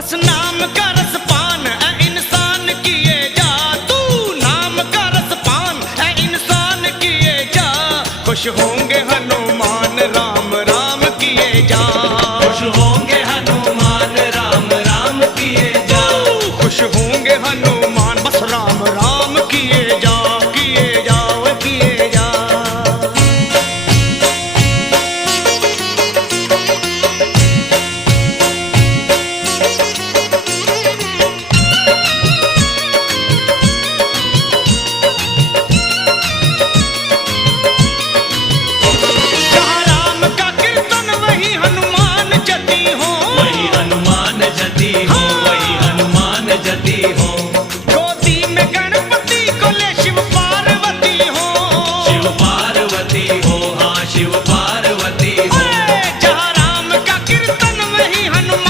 बस नाम का रसपान है इंसान किए जा, तू नाम का रसपान है इंसान किए जा। खुश हो